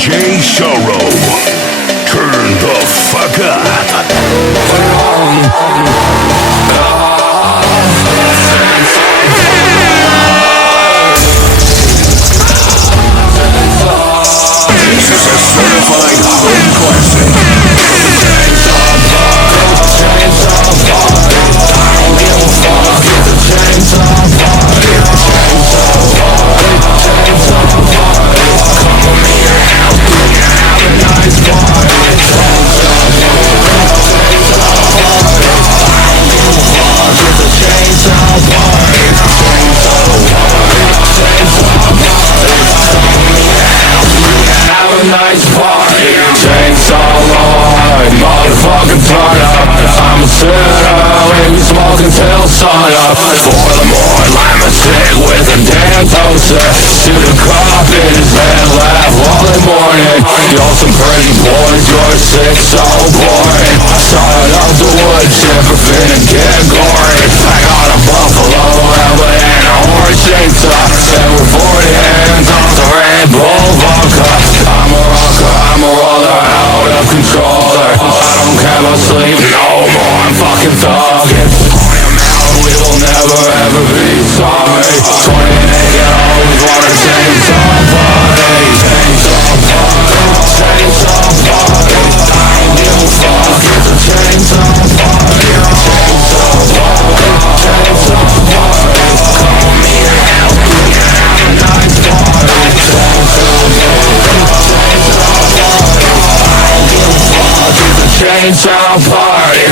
DJ Showroom. Turn the fuck up. This is a certified home classic. Nice party, chainsaw Lord, motherfucking turn up. I'm a sinner, we be smoking till sun up. For the morning, I'm a sick with a damn toaster. Shoot a cop in his head, laugh all the morning. You're some pretty boys, you're sick, so boring. Started off the wood chip, we're finna get gory. I got a buffalo helmet and a horse chainsaw, and we're 40 hands off the Red Bull vodka. I'm a roller, out of controller. I don't care about sleep no more, I'm fucking thugging. I am out, we will never ever be sorry. 20 naked, always wanna chainsaw party. Chainsaw party, chainsaw party. I don't give a fuck, it's a chainsaw party. Chainsaw party, chainsaw party. Call me to help, we can have a nice party. Chainsaw party, chainsaw party.